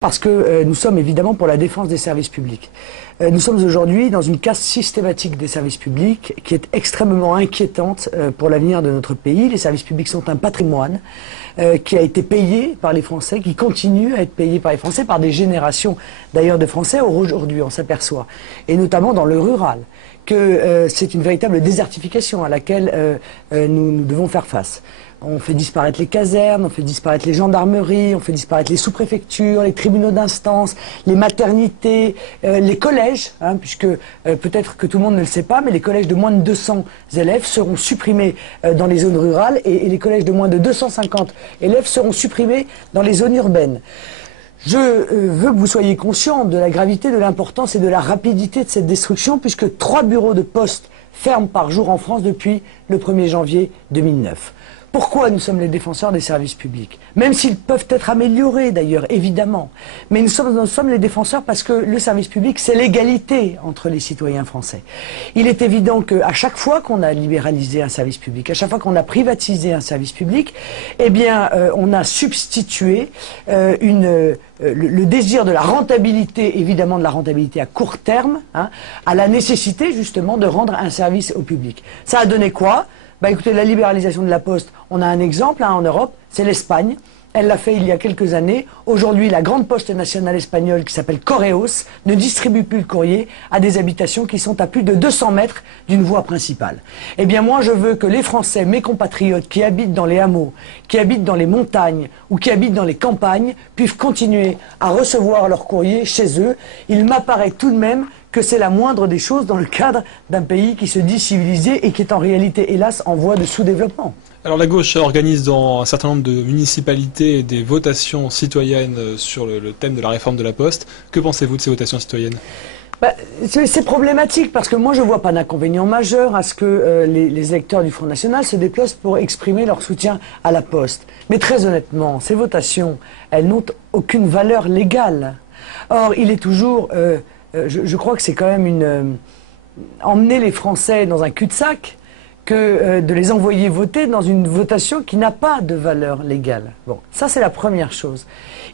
Parce que nous sommes évidemment pour la défense des services publics. Nous sommes aujourd'hui dans une casse systématique des services publics qui est extrêmement inquiétante pour l'avenir de notre pays. Les services publics sont un patrimoine qui a été payé par les Français, qui continue à être payé par les Français, par des générations d'ailleurs de Français. Aujourd'hui, on s'aperçoit, et notamment dans le rural, que c'est une véritable désertification à laquelle nous devons faire face. On fait disparaître les casernes, on fait disparaître les gendarmeries, on fait disparaître les sous-préfectures, les tribunaux d'instance, les maternités, les collèges, puisque peut-être que tout le monde ne le sait pas, mais les collèges de moins de 200 élèves seront supprimés dans les zones rurales et les collèges de moins de 250 élèves seront supprimés dans les zones urbaines. Je veux que vous soyez conscients de la gravité, de l'importance et de la rapidité de cette destruction, puisque 3 bureaux de poste ferment par jour en France depuis le 1er janvier 2009. Pourquoi nous sommes les défenseurs des services publics? Même s'ils peuvent être améliorés d'ailleurs, évidemment. Mais nous sommes les défenseurs parce que le service public, c'est l'égalité entre les citoyens français. Il est évident qu'à chaque fois qu'on a libéralisé un service public, à chaque fois qu'on a privatisé un service public, eh bien, on a substitué le désir de la rentabilité, évidemment de la rentabilité à court terme, à la nécessité justement de rendre un service au public. Ça a donné quoi? Bah écoutez, la libéralisation de la Poste, on a un exemple en Europe, c'est l'Espagne. Elle l'a fait il y a quelques années. Aujourd'hui, la grande poste nationale espagnole qui s'appelle Correos ne distribue plus le courrier à des habitations qui sont à plus de 200 mètres d'une voie principale. Eh bien moi, je veux que les Français, mes compatriotes qui habitent dans les hameaux, qui habitent dans les montagnes ou qui habitent dans les campagnes, puissent continuer à recevoir leur courrier chez eux. Il m'apparaît tout de même que c'est la moindre des choses dans le cadre d'un pays qui se dit civilisé et qui est en réalité, hélas, en voie de sous-développement. Alors la gauche organise dans un certain nombre de municipalités des votations citoyennes sur le thème de la réforme de la Poste. Que pensez-vous de ces votations citoyennes ? C'est problématique parce que moi je ne vois pas d'inconvénient majeur à ce que les électeurs du Front National se déplacent pour exprimer leur soutien à la Poste. Mais très honnêtement, ces votations, elles n'ont aucune valeur légale. Or, il est toujours... je crois que c'est quand même emmener les Français dans un cul-de-sac que de les envoyer voter dans une votation qui n'a pas de valeur légale. Bon, ça c'est la première chose.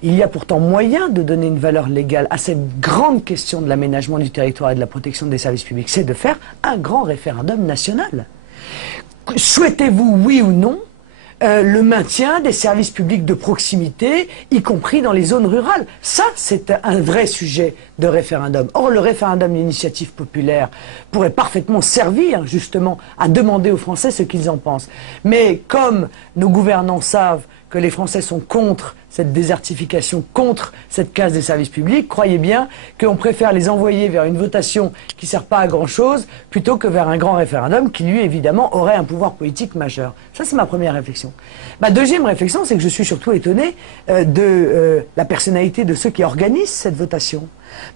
Il y a pourtant moyen de donner une valeur légale à cette grande question de l'aménagement du territoire et de la protection des services publics, c'est de faire un grand référendum national. Souhaitez-vous, oui ou non, le maintien des services publics de proximité, y compris dans les zones rurales? Ça, c'est un vrai sujet de référendum. Or, le référendum d'initiative populaire pourrait parfaitement servir, justement, à demander aux Français ce qu'ils en pensent. Mais comme nos gouvernants savent que les Français sont contre cette désertification, contre cette casse des services publics, croyez bien qu'on préfère les envoyer vers une votation qui ne sert pas à grand-chose plutôt que vers un grand référendum qui, lui, évidemment, aurait un pouvoir politique majeur. Ça, c'est ma première réflexion. Ma deuxième réflexion, c'est que je suis surtout étonné de la personnalité de ceux qui organisent cette votation.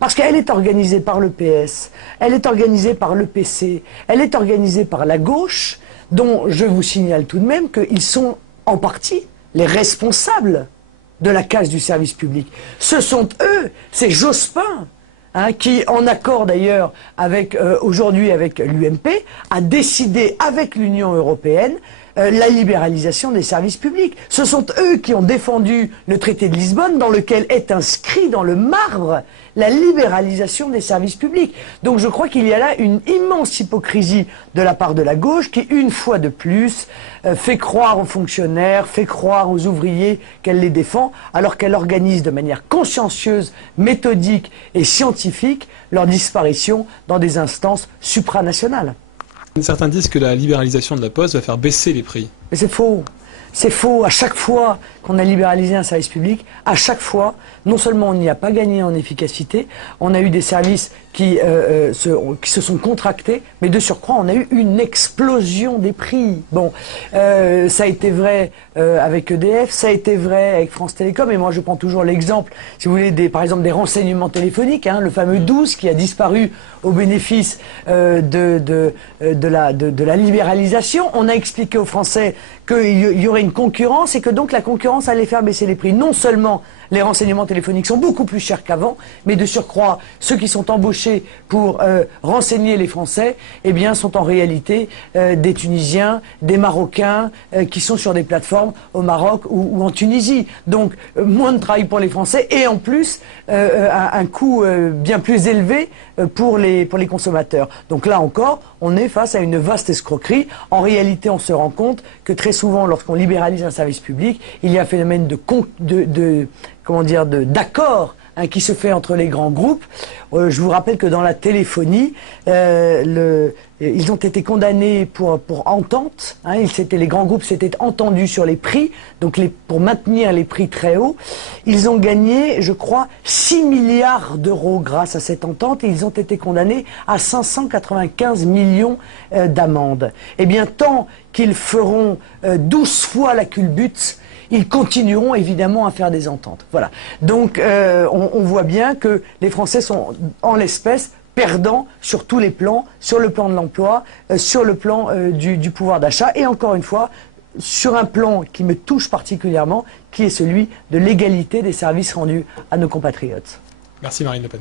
Parce qu'elle est organisée par le PS, elle est organisée par le PC, elle est organisée par la gauche, dont je vous signale tout de même qu'ils sont en partie les responsables de la casse du service public. Ce sont eux, c'est Jospin, qui, en accord d'ailleurs avec aujourd'hui avec l'UMP, a décidé avec l'Union européenne la libéralisation des services publics. Ce sont eux qui ont défendu le traité de Lisbonne dans lequel est inscrit dans le marbre la libéralisation des services publics. Donc je crois qu'il y a là une immense hypocrisie de la part de la gauche qui, une fois de plus, fait croire aux fonctionnaires, fait croire aux ouvriers qu'elle les défend, alors qu'elle organise de manière consciencieuse, méthodique et scientifique leur disparition dans des instances supranationales. Certains disent que la libéralisation de la Poste va faire baisser les prix. Mais c'est faux. C'est faux. À chaque fois qu'on a libéralisé un service public, à chaque fois, non seulement on n'y a pas gagné en efficacité, on a eu des services qui se sont contractés, mais de surcroît, on a eu une explosion des prix. Bon, ça a été vrai avec EDF, ça a été vrai avec France Télécom, et moi je prends toujours l'exemple, si vous voulez, par exemple des renseignements téléphoniques, le fameux 12 qui a disparu au bénéfice de la libéralisation. On a expliqué aux Français qu'il y aurait une concurrence et que donc la concurrence allait faire baisser les prix. Non seulement Les renseignements téléphoniques sont beaucoup plus chers qu'avant, mais de surcroît, ceux qui sont embauchés pour renseigner les Français, eh bien, sont en réalité des Tunisiens, des Marocains, qui sont sur des plateformes au Maroc ou en Tunisie. Donc, moins de travail pour les Français et en plus, un coût bien plus élevé pour les consommateurs. Donc là encore, on est face à une vaste escroquerie. En réalité, on se rend compte que très souvent, lorsqu'on libéralise un service public, il y a un phénomène d'accord qui se fait entre les grands groupes. Je vous rappelle que dans la téléphonie, ils ont été condamnés pour entente. Les grands groupes s'étaient entendus sur les prix, donc pour maintenir les prix très hauts. Ils ont gagné, je crois, 6 milliards d'euros grâce à cette entente et ils ont été condamnés à 595 millions d'amendes. Eh bien, tant qu'ils feront 12 fois la culbute, ils continueront évidemment à faire des ententes. Voilà. Donc on voit bien que les Français sont en l'espèce perdants sur tous les plans, sur le plan de l'emploi, sur le plan du pouvoir d'achat et encore une fois sur un plan qui me touche particulièrement, qui est celui de l'égalité des services rendus à nos compatriotes. Merci Marine Le Pen.